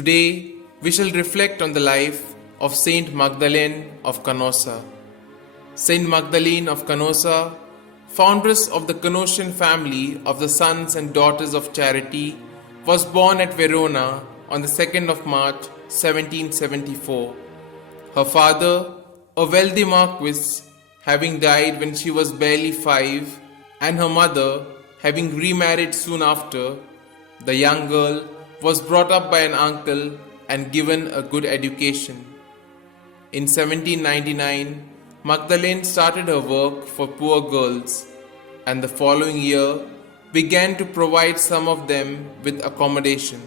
Today, we shall reflect on the life of St Magdalene of Canossa. St Magdalene of Canossa, foundress of the Canossian family of the Sons and Daughters of Charity, was born at Verona on the 2nd of March 1774. Her father, a wealthy marquis, having died when she was barely 5, and her mother, having remarried soon after, the young girl was brought up by an uncle and given a good education. In 1799, Magdalene started her work for poor girls, and the following year began to provide some of them with accommodation.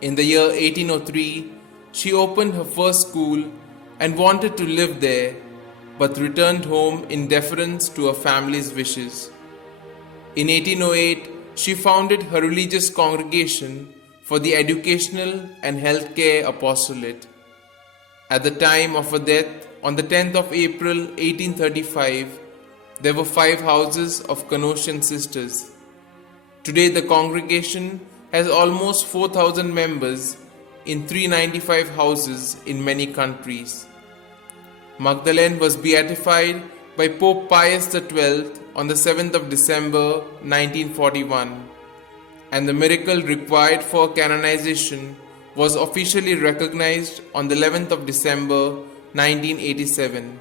In the year 1803, she opened her first school and wanted to live there, but returned home in deference to her family's wishes. In 1808, she founded her religious congregation for the educational and healthcare apostolate. At the time of her death, on the 10th of April 1835, there were 5 houses of Canossian sisters. Today the congregation has almost 4,000 members in 395 houses in many countries. Magdalene was beatified by Pope Pius XII on the 7th of December 1941, and the miracle required for canonization was officially recognized on the 11th of December 1987.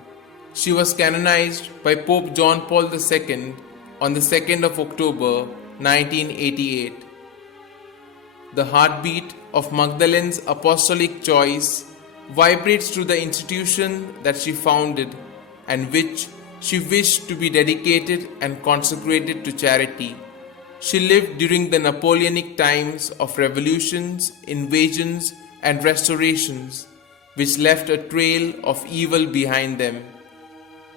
She was canonized by Pope John Paul II on the 2nd of October 1988. The heartbeat of Magdalene's apostolic choice vibrates through the institution that she founded and which she wished to be dedicated and consecrated to charity. She lived during the Napoleonic times of revolutions, invasions, and restorations, which left a trail of evil behind them.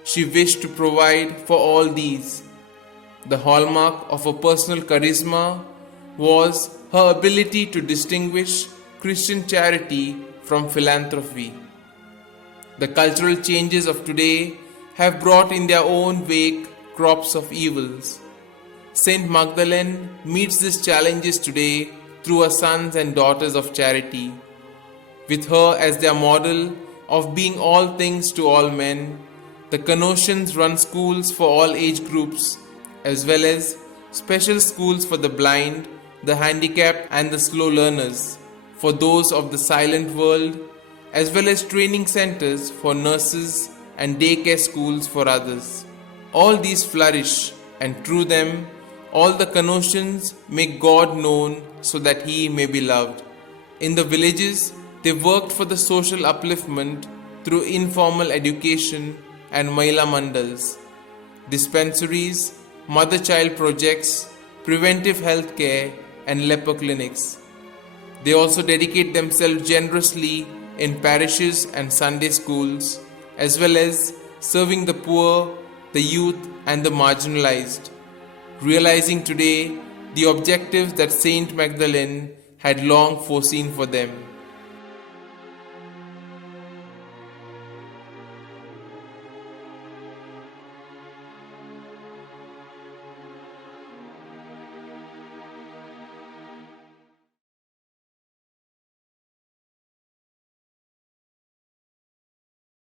She wished to provide for all these. The hallmark of her personal charisma was her ability to distinguish Christian charity from philanthropy. The cultural changes of today have brought in their own wake crops of evils. St. Magdalene meets these challenges today through her sons and daughters of charity. With her as their model of being all things to all men, the Canossians run schools for all age groups, as well as special schools for the blind, the handicapped, and the slow learners, for those of the silent world, as well as training centers for nurses and daycare schools for others. All these flourish, and through them, all the Canossians make God known so that He may be loved. In the villages, they worked for the social upliftment through informal education and Mahila Mandals, dispensaries, mother-child projects, preventive health care, and leper clinics. They also dedicate themselves generously in parishes and Sunday schools, as well as serving the poor, the youth, and the marginalized, realizing today the objectives that Saint Magdalene had long foreseen for them.